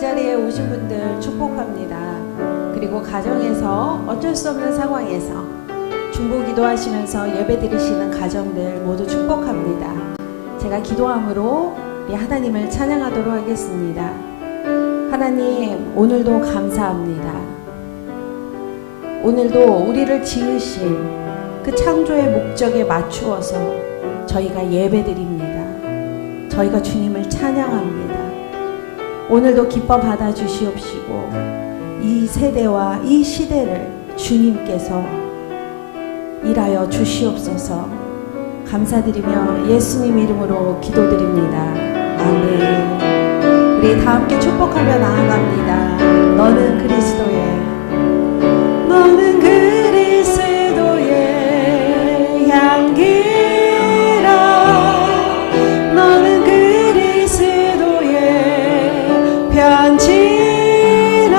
자리에 오신 분들 축복합니다. 그리고 가정에서 어쩔 수 없는 상황에서 중보 기도하시면서 예배 드리시는 가정들 모두 축복합니다. 제가 기도함으로 우리 하나님을 찬양하도록 하겠습니다. 하나님, 오늘도 감사합니다. 오늘도 우리를 지으신 그 창조의 목적에 맞추어서 저희가 예배드립니다. 저희가 주님을 찬양합니다. 오늘도 기뻐 받아 주시옵시고 이 세대와 이 시대를 주님께서 일하여 주시옵소서. 감사드리며 예수님 이름으로 기도드립니다. 아멘. 우리 다 함께 축복하며 나아갑니다. 너는 그리스도의 향기라. 너는 그리스도의 편지라.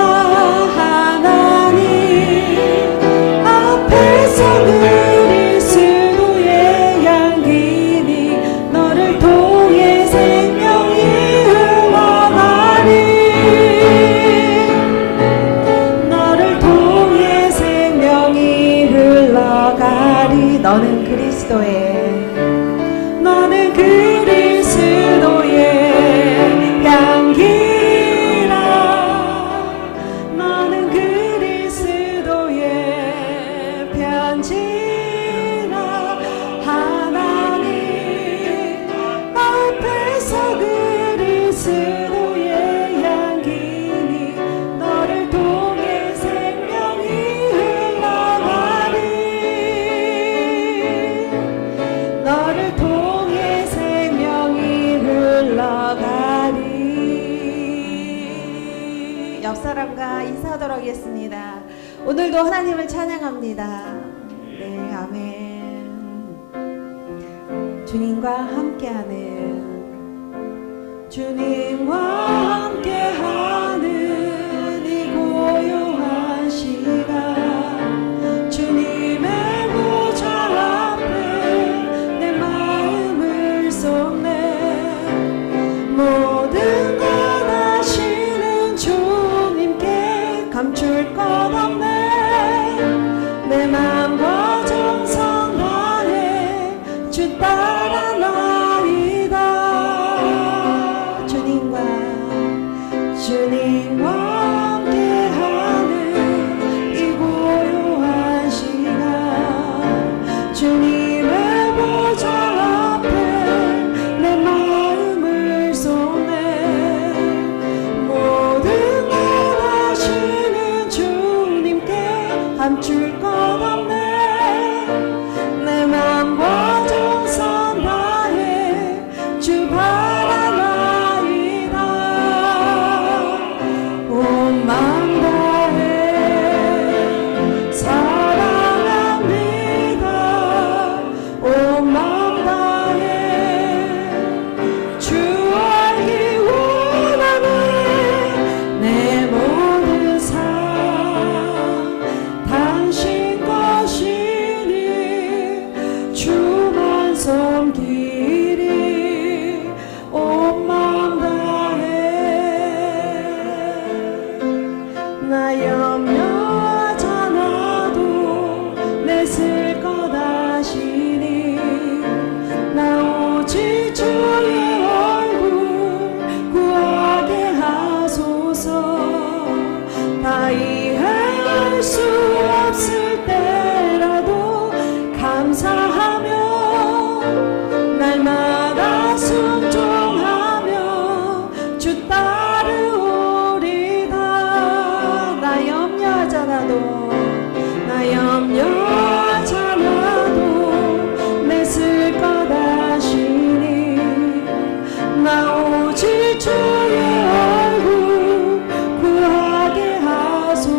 하나님 앞에서 그리스도의 향기니 너를 통해 생명이 흘러가리. 너를 통해 생명이 흘러가리. 너는 그리스도의 향기라. 너는 그리스도의 편지라. 하나님 앞에서 그리스도의 향기니 너를 통해 생명이 흘러가리. 너를 통해 생명이 흘러가리. 옆 사람과 인사하도록 하겠습니다. 오늘도 하나님을 찬양합니다. 네, 아멘. 주님과 함께하는 이 고요한 시간, 주님의 보좌 앞에 내 마음을 쏟네. 모든 것 아시는 주님께 감출 것 없네. 내 마음과 정성 다해 주 따라 나이다. 주님과 함께하는 이 고요한 시간, 주님의 보좌 앞에 내 마음을 쏟네. 모든 것 아시는 주님께 감출 것 없네. 내 마음과 정성 다해 주 바라나이다. 온 마음 다해 사랑합니다. 온 마음 다해 주 알기 원하네. 내 모든 삶 당신 것이니 주만 섬기리. 온 마음 다해. 나 염려하지 않아도 내 쓸 것 아시니. 나 오직 주의 얼굴 구하게 하소서. 다 이해할 수 없을 때라도 감사하며 날마다 순종하며 주 따르오리다. 나 염려하지 않아도 내 쓸 것 아시니. 나 오직 주의 얼굴 구하게 하소서.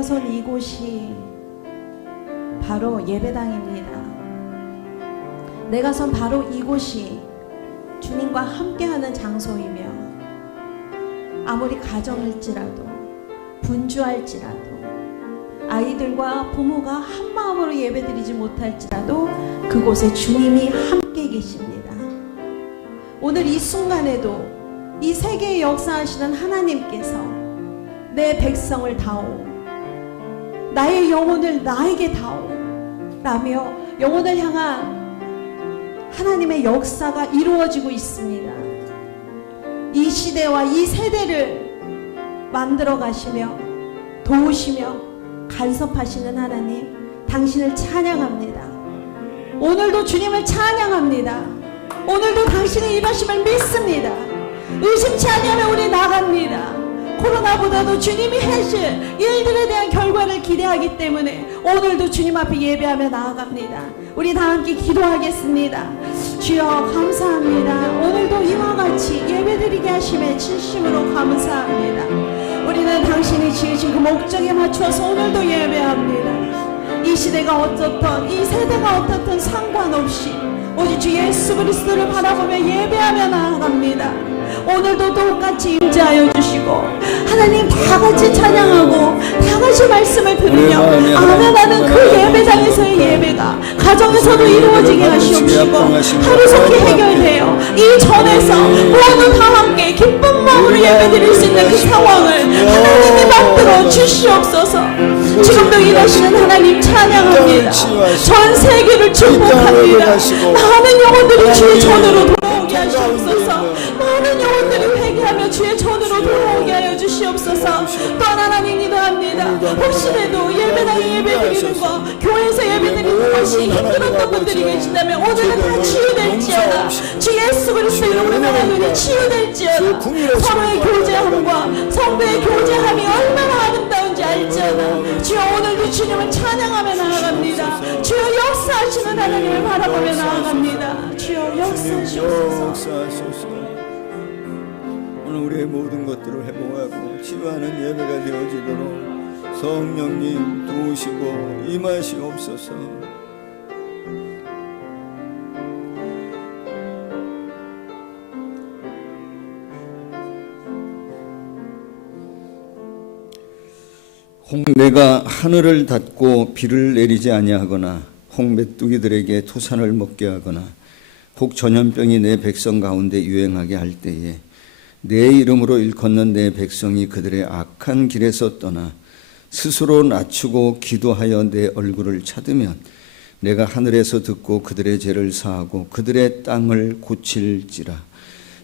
내가 선 이곳이 바로 예배당입니다. 내가 선 바로 이곳이 주님과 함께하는 장소이며 아무리 가정일지라도 분주할지라도 아이들과 부모가 한 마음으로 예배드리지 못할지라도 그곳에 주님이 함께 계십니다. 오늘 이 순간에도 이 세계에 역사하시는 하나님께서 내 백성을 다오, 나의 영혼을 나에게 다오 라며 영혼을 향한 하나님의 역사가 이루어지고 있습니다. 이 시대와 이 세대를 만들어 가시며 도우시며 간섭하시는 하나님, 당신을 찬양합니다. 오늘도 주님을 찬양합니다. 오늘도 당신의 일하심을 믿습니다. 의심치 아니하면 우리 나갑니다. 코로나보다도 주님이 하실 일들에 대한 결과를 기대하기 때문에 오늘도 주님 앞에 예배하며 나아갑니다. 우리 다 함께 기도하겠습니다. 주여 감사합니다. 오늘도 이와 같이 예배드리게 하심에 진심으로 감사합니다. 우리는 당신이 지으신 그 목적에 맞추어서 오늘도 예배합니다. 이 시대가 어떻든 이 세대가 어떻든 상관없이 오직 주 예수 그리스도를 바라보며 예배하며 나아갑니다. 오늘도 똑같이 임재하여 주시고 하나님 다같이 찬양하고 다같이 말씀을 들으며 아멘하는 그 예배장에서의 예배가 가정에서도 이루어지게 하시옵시고 하루속히 해결되어 이 전에서 모두 다 함께 기쁜 마음으로 예배드릴 수 있는 그 상황을 하나님이 만들어 주시옵소서. 지금도 일하시는 하나님 찬양합니다. 전 세계를 축복합니다. 많은 영혼들이 주의 전으로 돌아오게 하시옵소서. 많은 영혼들이 회개하며 주의 전으로 돌아오게 하여 주시옵소서. 또한 하나님 기도합니다. 혹시라도 예배당에 예배드리는 것, 교회에서 예배드리는 것이 힘들었던 분들이 계신다면 오늘은 다 치유될지어다. 주 예수 그리스도 이름으로 나가노니 치유될지어다. 서로의 교제함과 성도의 교제함이 얼마나 아름다운지 알지어다. 주여 오늘도 주님을 찬양하며 나아갑니다. 주여 역사하시는 하나님을 바라보며 나아갑니다. 주여 역사하시옵소서. 오늘 우리의 모든 것들을 회복하고 치유하는 예배가 되어지도록 성령님 도우시고 임하시옵소서. 내가 하늘을 닫고 비를 내리지 아니하거나 홍메뚜기들에게 토산을 먹게 하거나 혹 전염병이 내 백성 가운데 유행하게 할 때에 내 이름으로 일컫는 내 백성이 그들의 악한 길에서 떠나 스스로 낮추고 기도하여 내 얼굴을 찾으면 내가 하늘에서 듣고 그들의 죄를 사하고 그들의 땅을 고칠지라.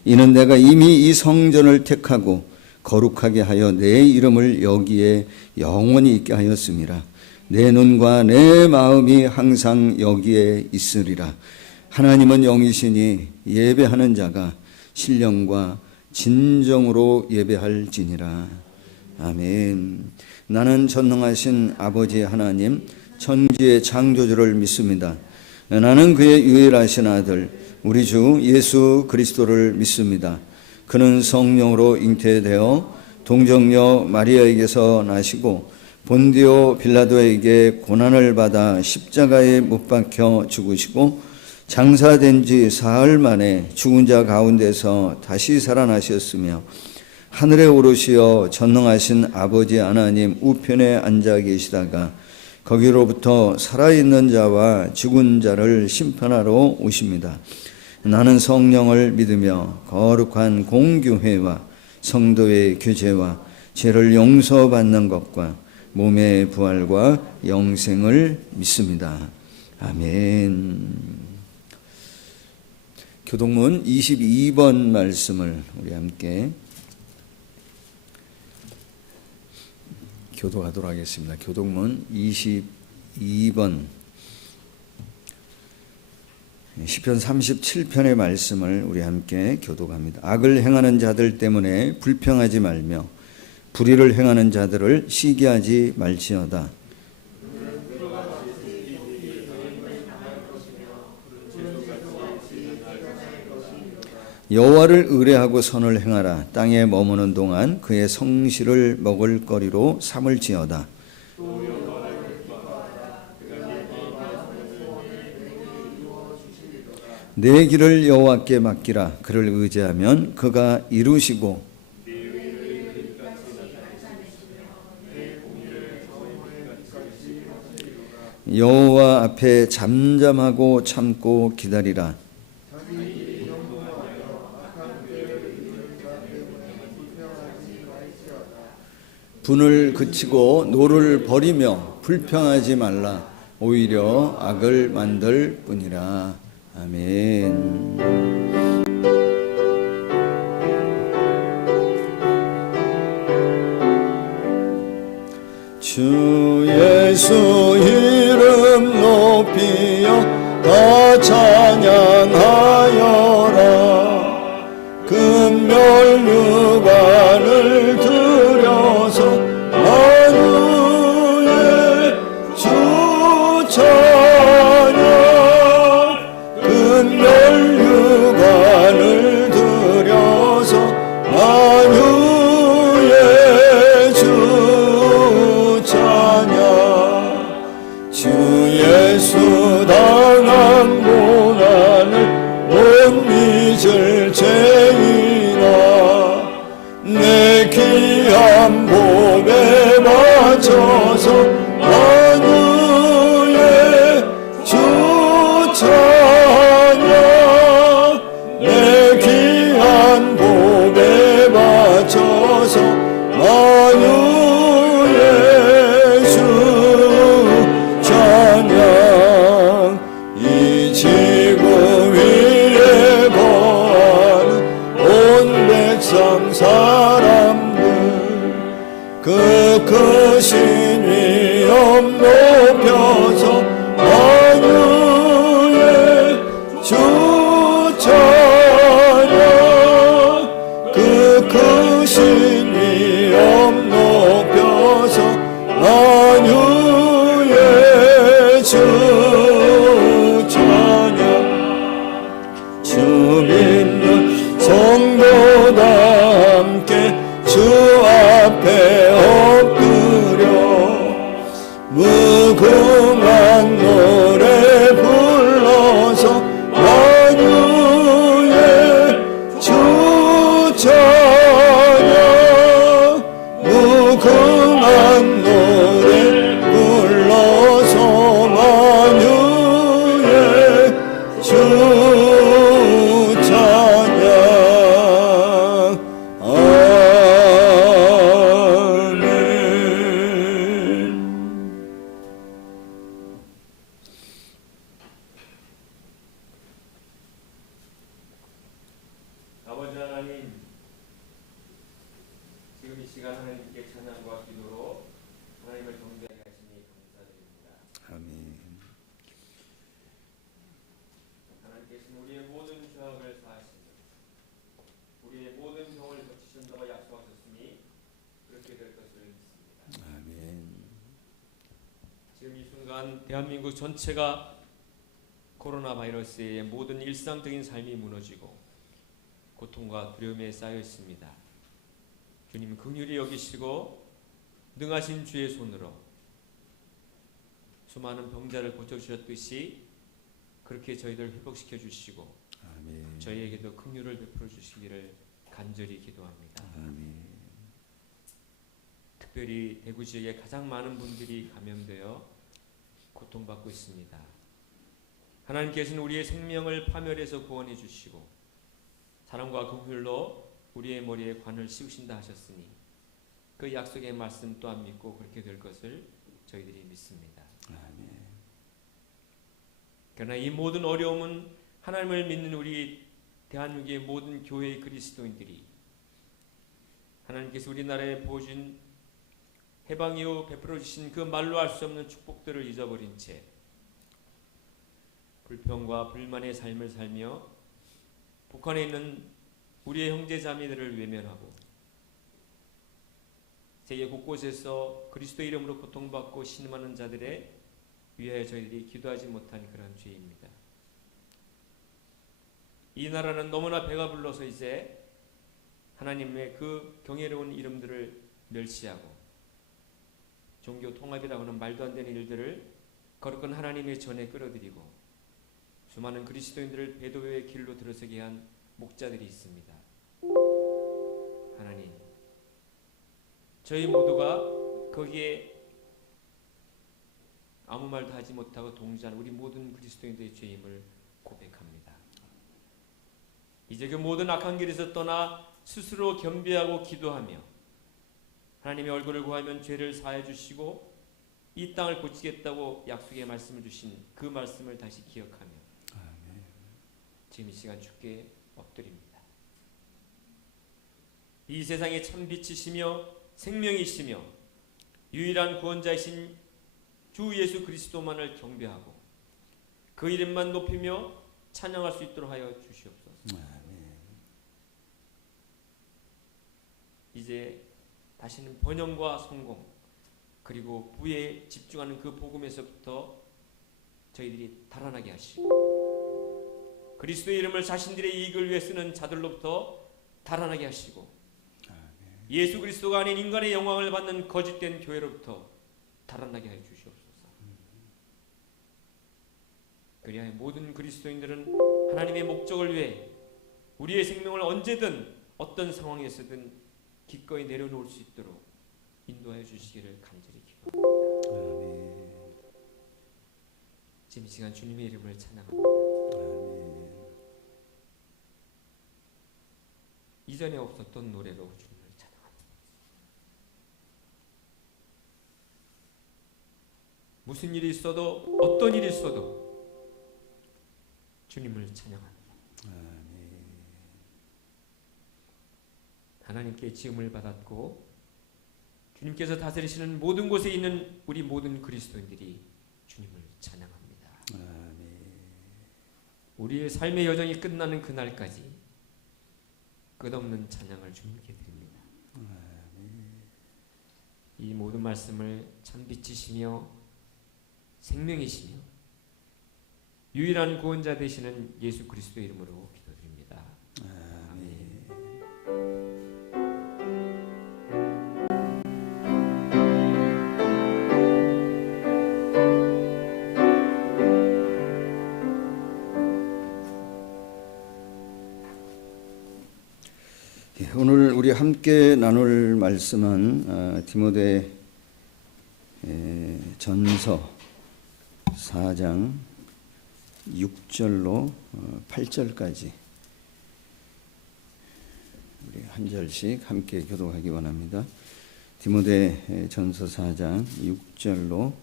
이는 내가 이미 이 성전을 택하고 거룩하게 하여 내 이름을 여기에 영원히 있게 하였음이라. 내 눈과 내 마음이 항상 여기에 있으리라. 하나님은 영이시니 예배하는 자가 신령과 진정으로 예배할지니라. 아멘. 나는 전능하신 아버지 하나님 천지의 창조주를 믿습니다. 나는 그의 유일하신 아들 우리 주 예수 그리스도를 믿습니다. 그는 성령으로 잉태되어 동정녀 마리아에게서 나시고 본디오 빌라도에게 고난을 받아 십자가에 못 박혀 죽으시고 장사된 지 사흘 만에 죽은 자 가운데서 다시 살아나셨으며 하늘에 오르시어 전능하신 아버지 하나님 우편에 앉아 계시다가 거기로부터 살아있는 자와 죽은 자를 심판하러 오십니다. 나는 성령을 믿으며 거룩한 공교회와 성도의 교제와 죄를 용서받는 것과 몸의 부활과 영생을 믿습니다. 아멘. 교동문 22번 말씀을 우리 함께 교도하도록 하겠습니다. 교동문 22번 시편 37편의 말씀을 우리 함께 교독합니다. 악을 행하는 자들 때문에 불평하지 말며 불의를 행하는 자들을 시기하지 말지어다. 여호와를 의뢰하고 선을 행하라. 땅에 머무는 동안 그의 성실을 먹을 거리로 삼을지어다. 내 길을 여호와께 맡기라. 그를 의지하면 그가 이루시고 여호와 앞에 잠잠하고 참고 기다리라. 분을 그치고 노를 버리며 불평하지 말라. 오히려 악을 만들 뿐이라. 아멘. 주 예수 이름 높이여 다 찬양하여라. 금멸유관을 들여서 만유의 주 찬양. 금멸유관을 들여서 만유의 주 찬양. 주 예수 당한 고난을 못 잊을 죄인아, 내 귀한 몸에 맞춰서 만유의 주 찬양. 내 귀한 몸에 맞춰서 만유의 주 찬양. 이 지구 위에 거하는 온 백성 사람들, 그 크신 위엄 높여서 만유의 주 찬양. 그 크신 위엄 높여서 만유의 주 찬양. 주 믿는 성도다 함께 주 앞에 엎드려 무궁한 노래 불러서 만유의 주 찬양. 무궁한 노래 불러서 만유의 주 찬양. 아멘. 아버지 하나님, 지금 이 시간 하나님께 찬양과 기도로 하나님을 경배하게 하시니 감사드립니다. 아멘. 하나님께서는 우리의 모든 죄악을 사하시며 우리의 모든 병을 고치신다고 약속하셨으니 그렇게 될 것을 믿습니다. 아멘. 지금 이 순간 대한민국 전체가 코로나 바이러스의 모든 일상적인 삶이 무너지고 고통과 두려움에 쌓여 있습니다. 주님 긍휼히 여기시고 능하신 주의 손으로 수많은 병자를 고쳐주셨듯이 그렇게 저희들 회복시켜 주시고 아멘. 저희에게도 긍휼을 베풀어 주시기를 간절히 기도합니다. 아멘. 특별히 대구 지역에 가장 많은 분들이 감염되어 고통받고 있습니다. 하나님께서는 우리의 생명을 파멸해서 구원해 주시고 사랑과 긍휼로 우리의 머리에 관을 씌우신다 하셨으니 그 약속의 말씀 또한 믿고 그렇게 될 것을 저희들이 믿습니다. 아멘. 그러나 이 모든 어려움은 하나님을 믿는 우리 대한민국의 모든 교회의 그리스도인들이 하나님께서 우리나라에 보여준 해방 이후 베풀어 주신 그 말로 할 수 없는 축복들을 잊어버린 채 불평과 불만의 삶을 살며 북한에 있는 우리의 형제자매들을 외면하고 세계 곳곳에서 그리스도의 이름으로 고통받고 신음하는 자들에 위하여 저희들이 기도하지 못한 그런 죄입니다. 이 나라는 너무나 배가 불러서 이제 하나님의 그 경외로운 이름들을 멸시하고 종교 통합이라고 하는 말도 안 되는 일들을 거룩한 하나님의 전에 끌어들이고 수많은 그리스도인들을 배도의 길로 들어서게 한 목자들이 있습니다. 하나님, 저희 모두가 거기에 아무 말도 하지 못하고 동조한 우리 모든 그리스도인들의 죄임을 고백합니다. 이제 그 모든 악한 길에서 떠나 스스로 겸비하고 기도하며 하나님의 얼굴을 구하면 죄를 사해 주시고 이 땅을 고치겠다고 약속의 말씀을 주신 그 말씀을 다시 기억하며 지금 이 시간 주께 엎드립니다. 이 세상의 참 빛이시며 생명이시며 유일한 구원자이신 주 예수 그리스도만을 경배하고 그 이름만 높이며 찬양할 수 있도록 하여 주시옵소서. 이제 다시는 번영과 성공 그리고 부에 집중하는 그 복음에서부터 저희들이 달아나게 하시고 그리스도의 이름을 자신들의 이익을 위해 쓰는 자들로부터 달아나게 하시고 예수 그리스도가 아닌 인간의 영광을 받는 거짓된 교회로부터 달아나게 하여 주시옵소서. 그리하여 모든 그리스도인들은 하나님의 목적을 위해 우리의 생명을 언제든 어떤 상황에서든 기꺼이 내려놓을 수 있도록 인도하여 주시기를 간절히 기도합니다. 지금 이 시간 주님의 이름을 찬양합니다. 이전에 없었던 노래로 주님을 찬양합니다. 무슨 일이 있어도 어떤 일이 있어도 주님을 찬양합니다. 하나님께 지음을 받았고 주님께서 다스리시는 모든 곳에 있는 우리 모든 그리스도인들이 주님을 찬양합니다. 우리의 삶의 여정이 끝나는 그날까지 끝없는 찬양을 주님께 드립니다. 이 모든 말씀을 참 빛이시며 생명이시며 유일한 구원자 되시는 예수 그리스도의 이름으로 기도드립니다. 아멘. 오늘 우리 함께 나눌 말씀은 디모데 전서 4장 6절로 8절까지 우리 한 절씩 함께 교독하기 원합니다. 디모데 전서 4장 6절로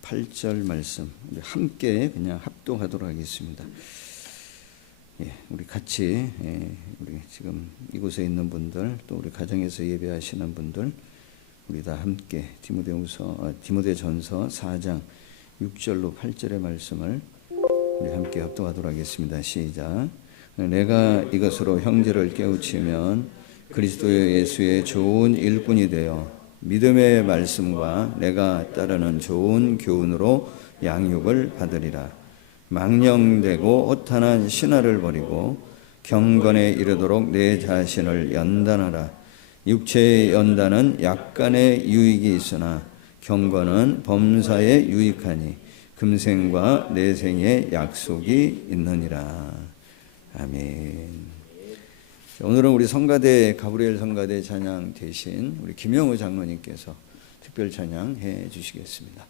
8절 말씀 우리 함께 그냥 합독하도록 하겠습니다. 우리 같이 우리 지금 이곳에 있는 분들 또 우리 가정에서 예배하시는 분들 우리 다 함께 디모데전서 4장 6절로 8절의 말씀을 우리 함께 합독하도록 하겠습니다. 시작. 내가 이것으로 형제를 깨우치면 그리스도 예수의 좋은 일꾼이 되어 믿음의 말씀과 내가 따르는 좋은 교훈으로 양육을 받으리라. 망령되고 오탄한 신화를 버리고 경건에 이르도록 내 자신을 연단하라. 육체의 연단은 약간의 유익이 있으나 경건은 범사에 유익하니 금생과 내생의 약속이 있느니라. 아멘. 오늘은 우리 성가대 가브리엘 성가대 찬양 대신 우리 김영우 장로님께서 특별 찬양해 주시겠습니다.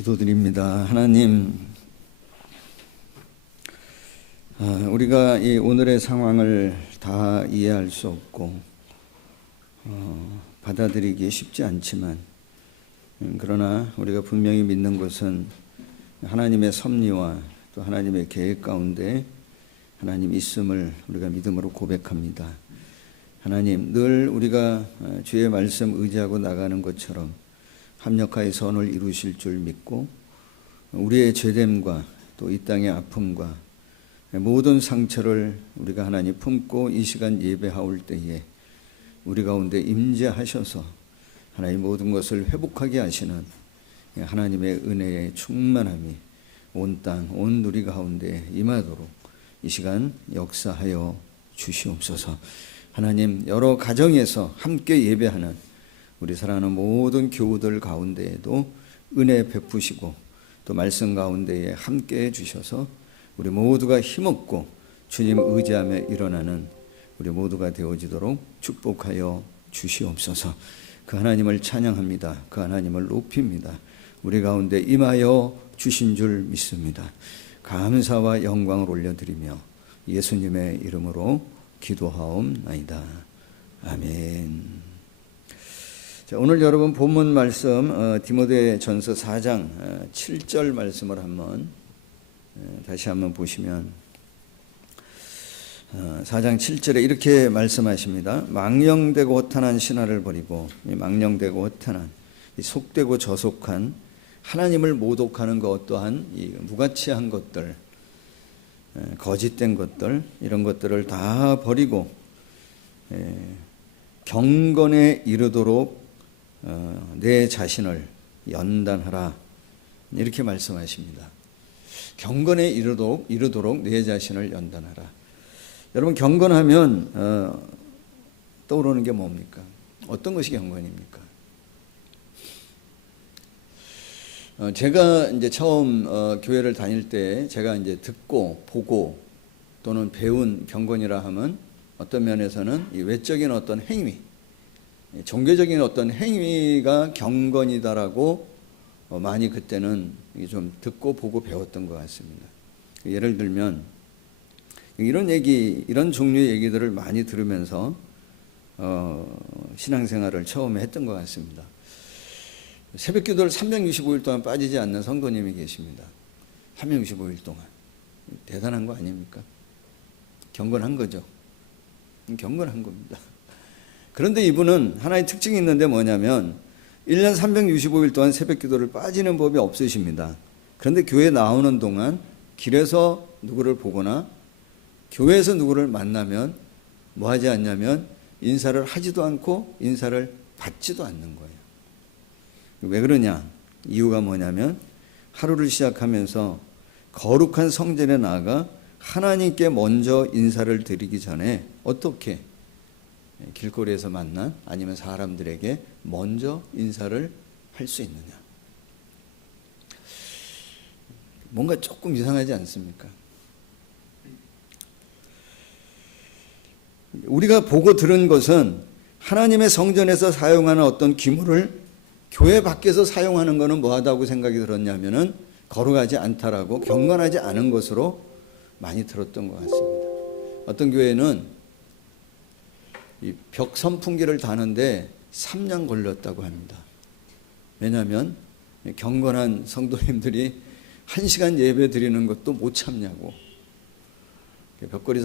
기도드립니다. 하나님, 우리가 이 오늘의 상황을 다 이해할 수 없고 받아들이기 쉽지 않지만, 그러나 우리가 분명히 믿는 것은 하나님의 섭리와 또 하나님의 계획 가운데 하나님 있음을 우리가 믿음으로 고백합니다. 하나님, 늘 우리가 주의 말씀 의지하고 나가는 것처럼 합력하여 선을 이루실 줄 믿고, 우리의 죄됨과 또 이 땅의 아픔과 모든 상처를 우리가 하나님 품고 이 시간 예배하올 때에 우리 가운데 임재하셔서 하나님 모든 것을 회복하게 하시는 하나님의 은혜의 충만함이 온 땅, 온 누리 가운데 임하도록 이 시간 역사하여 주시옵소서. 하나님, 여러 가정에서 함께 예배하는 우리 사랑하는 모든 교우들 가운데에도 은혜 베푸시고 또 말씀 가운데에 함께 해주셔서 우리 모두가 힘없고 주님 의지하며 일어나는 우리 모두가 되어지도록 축복하여 주시옵소서. 그 하나님을 찬양합니다. 그 하나님을 높입니다. 우리 가운데 임하여 주신 줄 믿습니다. 감사와 영광을 올려드리며 예수님의 이름으로 기도하옵나이다. 아멘. 자, 오늘 여러분 본문 말씀 디모데전서 4장 7절 말씀을 다시 한번 보시면 4장 7절에 이렇게 말씀하십니다. 망령되고 허탄한 신화를 버리고, 망령되고 허탄한 속되고 저속한 하나님을 모독하는 것, 어떠한 이 무가치한 것들, 거짓된 것들, 이런 것들을 다 버리고 경건에 이르도록 내 자신을 연단하라, 이렇게 말씀하십니다. 경건에 이르도록 내 자신을 연단하라. 여러분, 경건하면 떠오르는 게 뭡니까? 어떤 것이 경건입니까? 제가 이제 처음 교회를 다닐 때 제가 이제 듣고 보고 또는 배운 경건이라 하면 어떤 면에서는 이 외적인 어떤 행위, 종교적인 어떤 행위가 경건이다라고 많이 그때는 좀 듣고 보고 배웠던 것 같습니다. 예를 들면 이런 종류의 얘기들을 많이 들으면서 신앙생활을 처음에 했던 것 같습니다. 새벽기도를 365일 동안 빠지지 않는 성도님이 계십니다. 365일 동안. 대단한 거 아닙니까? 경건한 거죠. 경건한 겁니다. 그런데 이분은 하나의 특징이 있는데 뭐냐면 1년 365일 동안 새벽기도를 빠지는 법이 없으십니다. 그런데 교회에 나오는 동안 길에서 누구를 보거나 교회에서 누구를 만나면 뭐 하지 않냐면 인사를 하지도 않고 인사를 받지도 않는 거예요. 왜 그러냐? 이유가 뭐냐면 하루를 시작하면서 거룩한 성전에 나아가 하나님께 먼저 인사를 드리기 전에 어떻게 길거리에서 만난 아니면 사람들에게 먼저 인사를 할 수 있느냐. 뭔가 조금 이상하지 않습니까? 우리가 보고 들은 것은 하나님의 성전에서 사용하는 어떤 기물을 교회 밖에서 사용하는 것은 뭐하다고 생각이 들었냐면은 거룩하지 않다라고, 경건하지 않은 것으로 많이 들었던 것 같습니다. 어떤 교회는 이 벽 선풍기를 다는데 3년 걸렸다고 합니다. 왜냐하면 경건한 성도님들이 1시간 예배 드리는 것도 못 참냐고. 벽걸이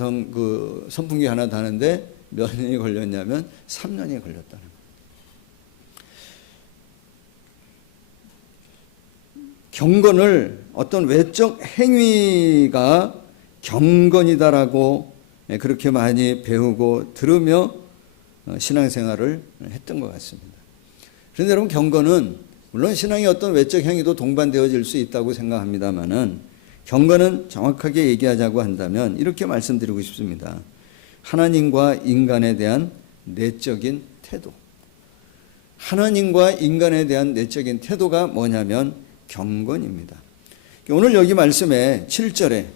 선풍기 하나 다는데 몇 년이 걸렸냐면 3년이 걸렸다는 거예요. 경건을 어떤 외적 행위가 경건이다라고 그렇게 많이 배우고 들으며 신앙생활을 했던 것 같습니다. 그런데 여러분, 경건은 물론 신앙의 어떤 외적 행위도 동반되어질 수 있다고 생각합니다만은 경건은 정확하게 얘기하자고 한다면 이렇게 말씀드리고 싶습니다. 하나님과 인간에 대한 내적인 태도. 하나님과 인간에 대한 내적인 태도가 뭐냐면 경건입니다. 오늘 여기 말씀에 7절에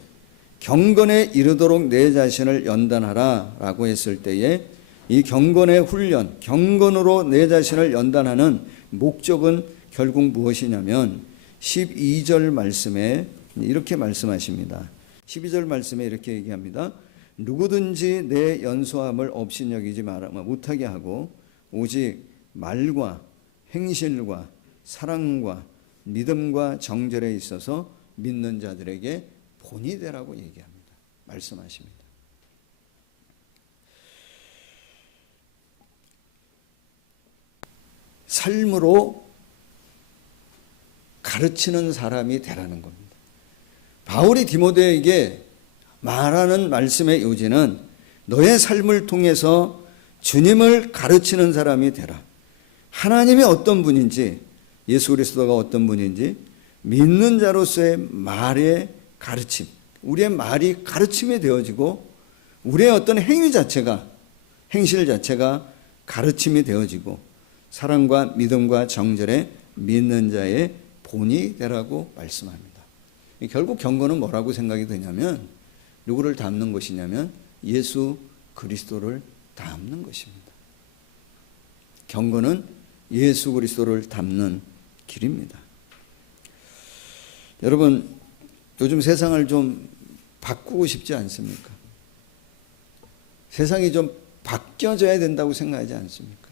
경건에 이르도록 내 자신을 연단하라 라고 했을 때에 이 경건의 훈련, 경건으로 내 자신을 연단하는 목적은 결국 무엇이냐면 12절 말씀에 이렇게 말씀하십니다. 12절 말씀에 이렇게 얘기합니다. 누구든지 내 연소함을 없이 여기지 못하게 하고 오직 말과 행실과 사랑과 믿음과 정절에 있어서 믿는 자들에게 본이 되라고 얘기합니다. 말씀하십니다. 삶으로 가르치는 사람이 되라는 겁니다. 바울이 디모데에게 말하는 말씀의 요지는 너의 삶을 통해서 주님을 가르치는 사람이 되라. 하나님이 어떤 분인지, 예수 그리스도가 어떤 분인지 믿는 자로서의 말의 가르침, 우리의 말이 가르침이 되어지고 우리의 어떤 행위 자체가, 행실 자체가 가르침이 되어지고 사랑과 믿음과 정절에 믿는 자의 본이 되라고 말씀합니다. 결국 경건은 뭐라고 생각이 드냐면 누구를 닮는 것이냐면 예수 그리스도를 닮는 것입니다. 경건은 예수 그리스도를 닮는 길입니다. 여러분, 요즘 세상을 좀 바꾸고 싶지 않습니까? 세상이 좀 바뀌어져야 된다고 생각하지 않습니까?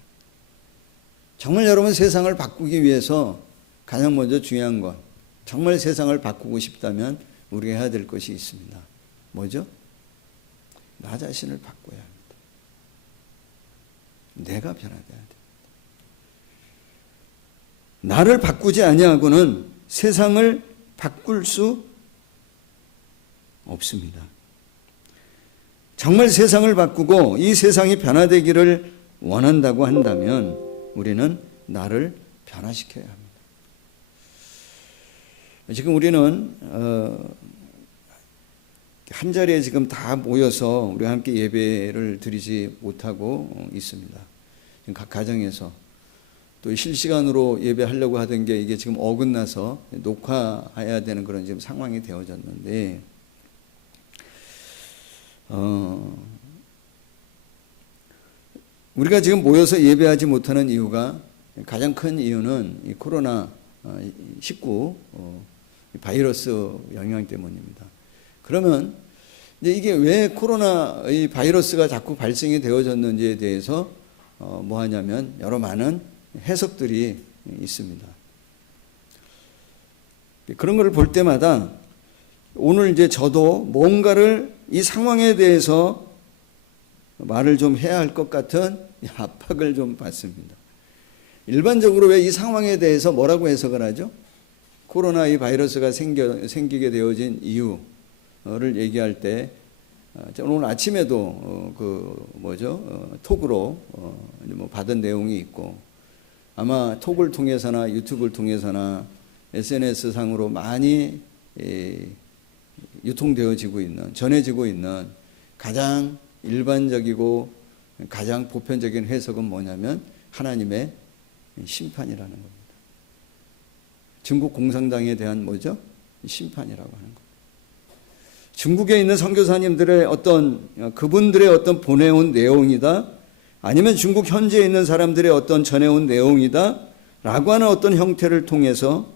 정말 여러분 세상을 바꾸기 위해서 가장 먼저 중요한 건 정말 세상을 바꾸고 싶다면 우리가 해야 될 것이 있습니다. 뭐죠? 나 자신을 바꿔야 합니다. 내가 변화돼야 됩니다. 나를 바꾸지 아니하고는 세상을 바꿀 수 없습니다. 정말 세상을 바꾸고 이 세상이 변화되기를 원한다고 한다면 우리는 나를 변화시켜야 합니다. 지금 우리는 한 자리에 지금 다 모여서 우리가 함께 예배를 드리지 못하고 있습니다. 각 가정에서 또 실시간으로 예배하려고 하던 게 이게 지금 어긋나서 녹화해야 되는 그런 지금 상황이 되어졌는데, 우리가 지금 모여서 예배하지 못하는 이유가 가장 큰 이유는 이 코로나19 바이러스 영향 때문입니다. 그러면 이제 이게 왜 코로나 이 바이러스가 자꾸 발생이 되어졌는지에 대해서 뭐 하냐면 여러 많은 해석들이 있습니다. 그런 것을 볼 때마다 오늘 이제 저도 뭔가를 이 상황에 대해서 말을 좀 해야 할 것 같은 압박을 좀 받습니다. 일반적으로 왜 이 상황에 대해서 뭐라고 해석을 하죠? 코로나 이 바이러스가 생기게 되어진 이유를 얘기할 때 오늘 아침에도 톡으로 뭐 받은 내용이 있고, 아마 톡을 통해서나 유튜브를 통해서나 SNS 상으로 많이 유통되어지고 있는, 전해지고 있는 가장 일반적이고 가장 보편적인 해석은 뭐냐면 하나님의 심판이라는 겁니다. 중국 공산당에 대한 뭐죠? 심판이라고 하는 겁니다. 중국에 있는 선교사님들의 그분들의 어떤 보내온 내용이다, 아니면 중국 현지에 있는 사람들의 어떤 전해온 내용이다 라고 하는 어떤 형태를 통해서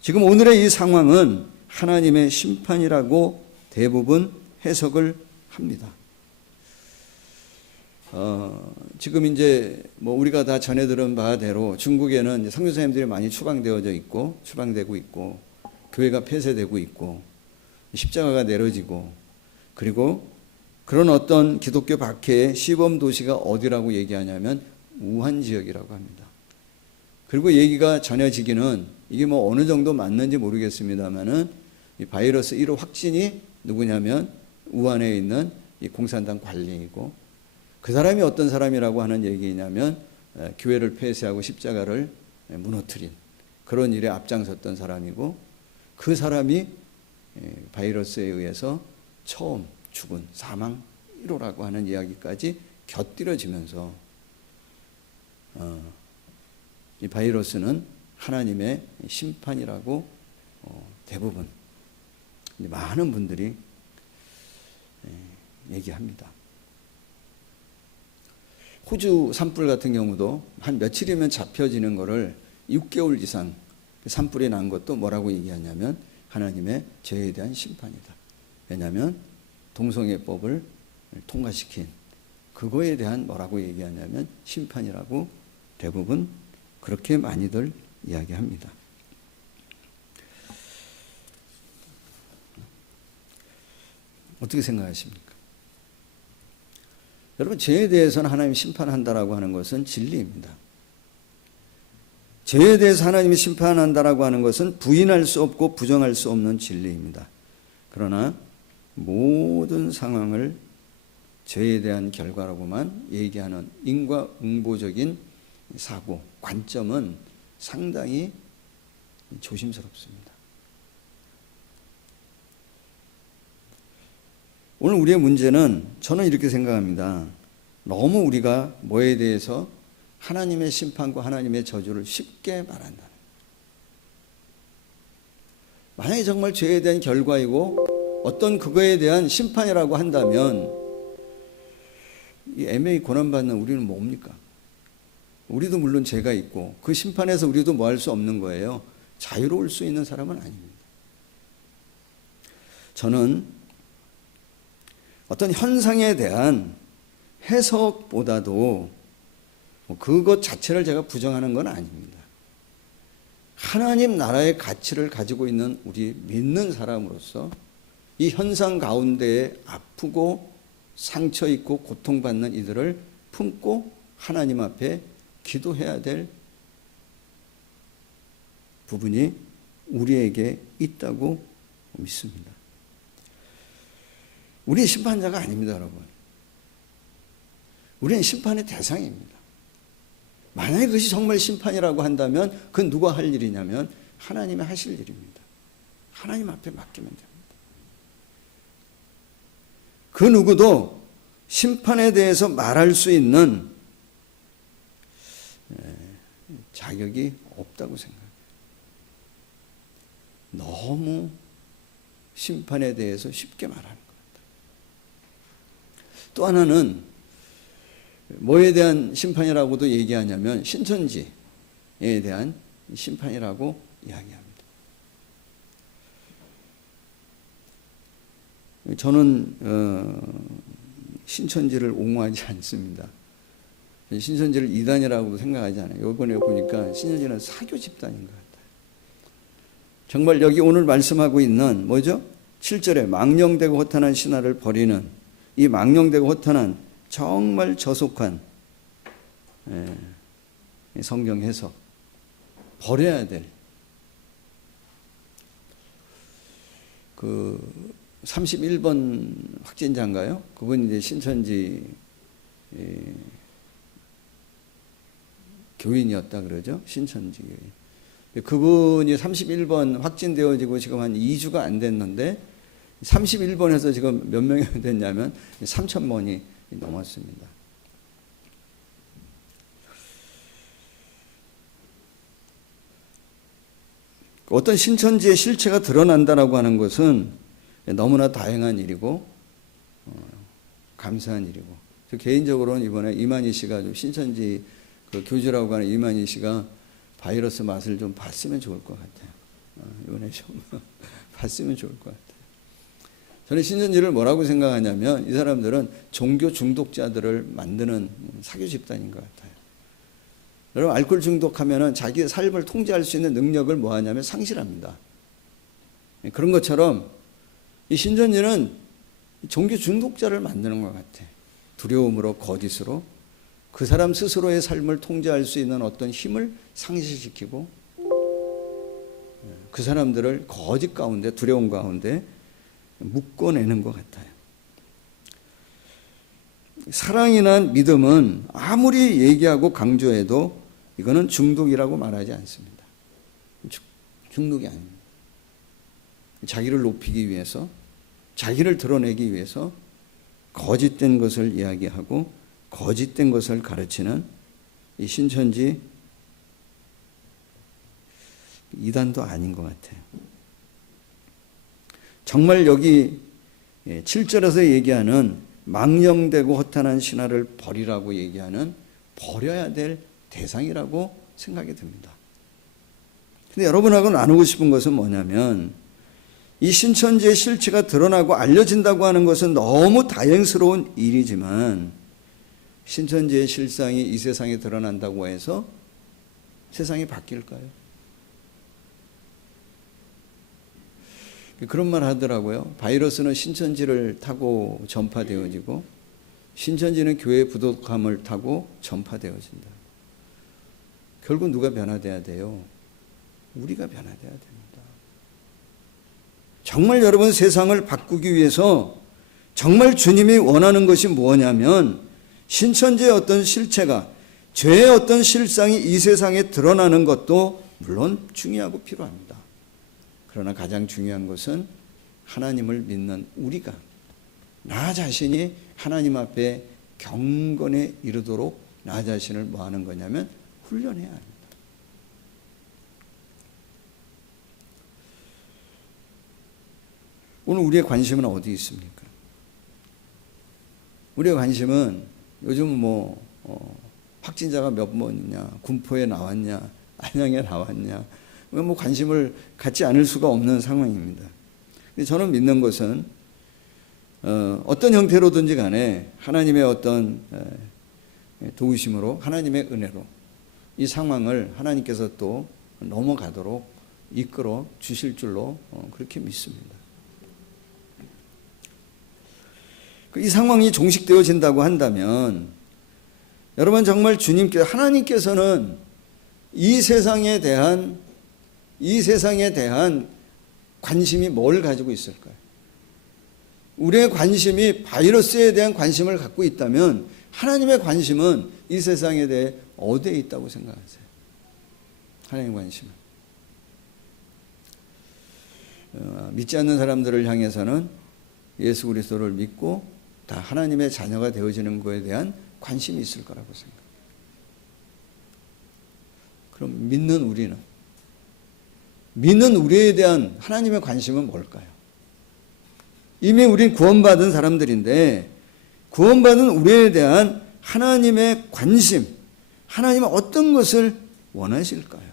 지금 오늘의 이 상황은 하나님의 심판이라고 대부분 해석을 합니다. 지금 이제 뭐 우리가 다 전해 들은 바대로 중국에는 선교사님들이 많이 추방되고 있고 교회가 폐쇄되고 있고 십자가가 내려지고, 그리고 그런 어떤 기독교 박해의 시범 도시가 어디라고 얘기하냐면 우한 지역이라고 합니다. 그리고 얘기가 전해지기는 이게 뭐 어느 정도 맞는지 모르겠습니다만은 이 바이러스 1호 확진이 누구냐면 우한에 있는 이 공산당 관리이고, 그 사람이 어떤 사람이라고 하는 얘기냐면 교회를 폐쇄하고 십자가를 무너뜨린 그런 일에 앞장섰던 사람이고, 그 사람이 바이러스에 의해서 처음 죽은 사망 1호라고 하는 이야기까지 곁들여지면서 이 바이러스는 하나님의 심판이라고 대부분 많은 분들이 얘기합니다. 호주 산불 같은 경우도 한 며칠이면 잡혀지는 거를 6개월 이상 산불이 난 것도 뭐라고 얘기하냐면 하나님의 죄에 대한 심판이다. 왜냐하면 동성애법을 통과시킨 그거에 대한 뭐라고 얘기하냐면 심판이라고 대부분 그렇게 많이들 이야기합니다. 어떻게 생각하십니까? 여러분, 죄에 대해서는 하나님이 심판한다라고 하는 것은 진리입니다. 죄에 대해서 하나님이 심판한다라고 하는 것은 부인할 수 없고 부정할 수 없는 진리입니다. 그러나 모든 상황을 죄에 대한 결과라고만 얘기하는 인과응보적인 사고, 관점은 상당히 조심스럽습니다. 오늘 우리의 문제는 저는 이렇게 생각합니다. 너무 우리가 뭐에 대해서 하나님의 심판과 하나님의 저주를 쉽게 말한다. 만약에 정말 죄에 대한 결과이고 어떤 그거에 대한 심판이라고 한다면 이 애매히 고난받는 우리는 뭡니까? 우리도 물론 죄가 있고 그 심판에서 우리도 뭐 할 수 없는 거예요. 자유로울 수 있는 사람은 아닙니다. 저는 어떤 현상에 대한 해석보다도 그것 자체를 제가 부정하는 건 아닙니다. 하나님 나라의 가치를 가지고 있는 우리 믿는 사람으로서 이 현상 가운데에 아프고 상처 있고 고통받는 이들을 품고 하나님 앞에 기도해야 될 부분이 우리에게 있다고 믿습니다. 우리는 심판자가 아닙니다, 여러분. 우리는 심판의 대상입니다. 만약에 그것이 정말 심판이라고 한다면 그건 누가 할 일이냐면 하나님이 하실 일입니다. 하나님 앞에 맡기면 됩니다. 그 누구도 심판에 대해서 말할 수 있는 자격이 없다고 생각해요. 너무 심판에 대해서 쉽게 말하는 것 같아요. 또 하나는 뭐에 대한 심판이라고도 얘기하냐면 신천지에 대한 심판이라고 이야기합니다. 저는 신천지를 옹호하지 않습니다. 신천지를 이단이라고도 생각하지 않아요. 이번에 보니까 신천지는 사교 집단인 것 같아요. 정말 여기 오늘 말씀하고 있는 뭐죠? 7절에 망령되고 허탄한 신화를 버리는 이 망령되고 허탄한 정말 저속한 성경 해석 버려야 될 그 31번 확진자인가요? 그분이 이제 신천지 교인이었다 그러죠? 신천지 교인. 그분이 31번 확진되어지고 지금 한 2주가 안 됐는데 31번에서 지금 몇 명이 됐냐면 3,000번이 넘었습니다. 어떤 신천지의 실체가 드러난다라고 하는 것은 너무나 다행한 일이고 감사한 일이고, 저 개인적으로는 이번에 이만희 씨가 좀 신천지 그 교주라고 하는 이만희 씨가 바이러스 맛을 좀 봤으면 좋을 것 같아요. 이번에 좀 봤으면 좋을 것 같아요. 저는 신천지를 뭐라고 생각하냐면 이 사람들은 종교 중독자들을 만드는 사교 집단인 것 같아요. 여러분, 알코올 중독하면은 자기 삶을 통제할 수 있는 능력을 뭐 하냐면 상실합니다. 그런 것처럼 이 신천지는 종교 중독자를 만드는 것 같아. 두려움으로, 거짓으로 그 사람 스스로의 삶을 통제할 수 있는 어떤 힘을 상실시키고 그 사람들을 거짓 가운데, 두려움 가운데 묶어내는 것 같아요. 사랑이나 믿음은 아무리 얘기하고 강조해도 이거는 중독이라고 말하지 않습니다. 중독이 아닙니다. 자기를 높이기 위해서, 자기를 드러내기 위해서 거짓된 것을 이야기하고 거짓된 것을 가르치는 이 신천지 이단도 아닌 것 같아요. 정말 여기 7절에서 얘기하는 망령되고 허탄한 신화를 버리라고 얘기하는 버려야 될 대상이라고 생각이 듭니다. 근데 여러분하고 나누고 싶은 것은 뭐냐면 이 신천지의 실체가 드러나고 알려진다고 하는 것은 너무 다행스러운 일이지만 신천지의 실상이 이 세상에 드러난다고 해서 세상이 바뀔까요? 그런 말 하더라고요. 바이러스는 신천지를 타고 전파되어지고 신천지는 교회의 부독함을 타고 전파되어진다. 결국 누가 변화돼야 돼요? 우리가 변화돼야 됩니다. 정말 여러분 세상을 바꾸기 위해서 정말 주님이 원하는 것이 뭐냐면 신천지의 어떤 실체가 죄의 어떤 실상이 이 세상에 드러나는 것도 물론 중요하고 필요합니다. 그러나 가장 중요한 것은 하나님을 믿는 우리가 나 자신이 하나님 앞에 경건에 이르도록 나 자신을 뭐 하는 거냐면 훈련해야 합니다. 오늘 우리의 관심은 어디 있습니까? 우리의 관심은 요즘 확진자가 몇 번이냐, 군포에 나왔냐, 안양에 나왔냐, 관심을 갖지 않을 수가 없는 상황입니다. 근데 저는 믿는 것은 어떤 형태로든지 간에 하나님의 어떤 도우심으로 하나님의 은혜로 이 상황을 하나님께서 또 넘어가도록 이끌어 주실 줄로 그렇게 믿습니다. 이 상황이 종식되어진다고 한다면 여러분 정말 하나님께서는 이 세상에 대한 관심이 뭘 가지고 있을까요? 우리의 관심이 바이러스에 대한 관심을 갖고 있다면 하나님의 관심은 이 세상에 대해 어디에 있다고 생각하세요? 하나님의 관심은 믿지 않는 사람들을 향해서는 예수 그리스도를 믿고 다 하나님의 자녀가 되어지는 것에 대한 관심이 있을 거라고 생각합니다. 그럼 믿는 우리에 대한 하나님의 관심은 뭘까요? 이미 우린 구원받은 사람들인데 구원받은 우리에 대한 하나님의 관심, 하나님은 어떤 것을 원하실까요?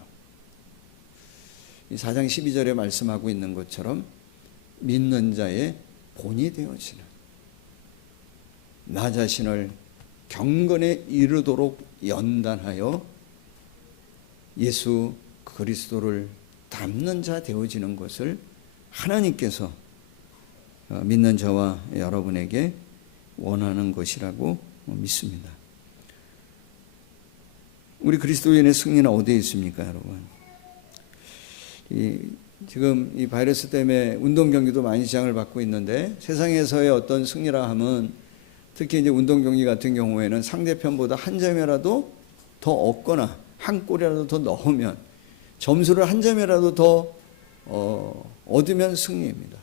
이 4장 12절에 말씀하고 있는 것처럼 믿는 자의 본이 되어지는 나 자신을 경건에 이르도록 연단하여 예수 그리스도를 닮는 자 되어지는 것을 하나님께서 믿는 저와 여러분에게 원하는 것이라고 믿습니다. 우리 그리스도인의 승리는 어디에 있습니까, 여러분? 지금 이 바이러스 때문에 운동 경기도 많이 지장을 받고 있는데 세상에서의 어떤 승리라 함은 특히 이제 운동 경기 같은 경우에는 상대편보다 한 점이라도 더 얻거나 한 골이라도 더 넣으면 점수를 한 점이라도 더 얻으면 승리입니다.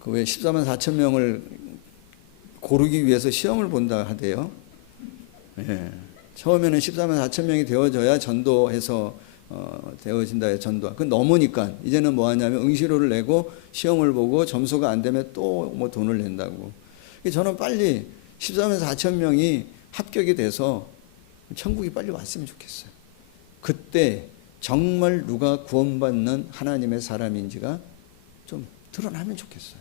그 왜 14만 4천 명을 고르기 위해서 시험을 본다 하대요. 예. 처음에는 14만 4천 명이 되어져야 전도해서 되어진다. 전도. 그 넘으니까 이제는 뭐 하냐면 응시료를 내고 시험을 보고 점수가 안 되면 또 뭐 돈을 낸다고. 저는 빨리 14만 4천 명이 합격이 돼서 천국이 빨리 왔으면 좋겠어요. 그때 정말 누가 구원받는 하나님의 사람인지가 좀 드러나면 좋겠어요.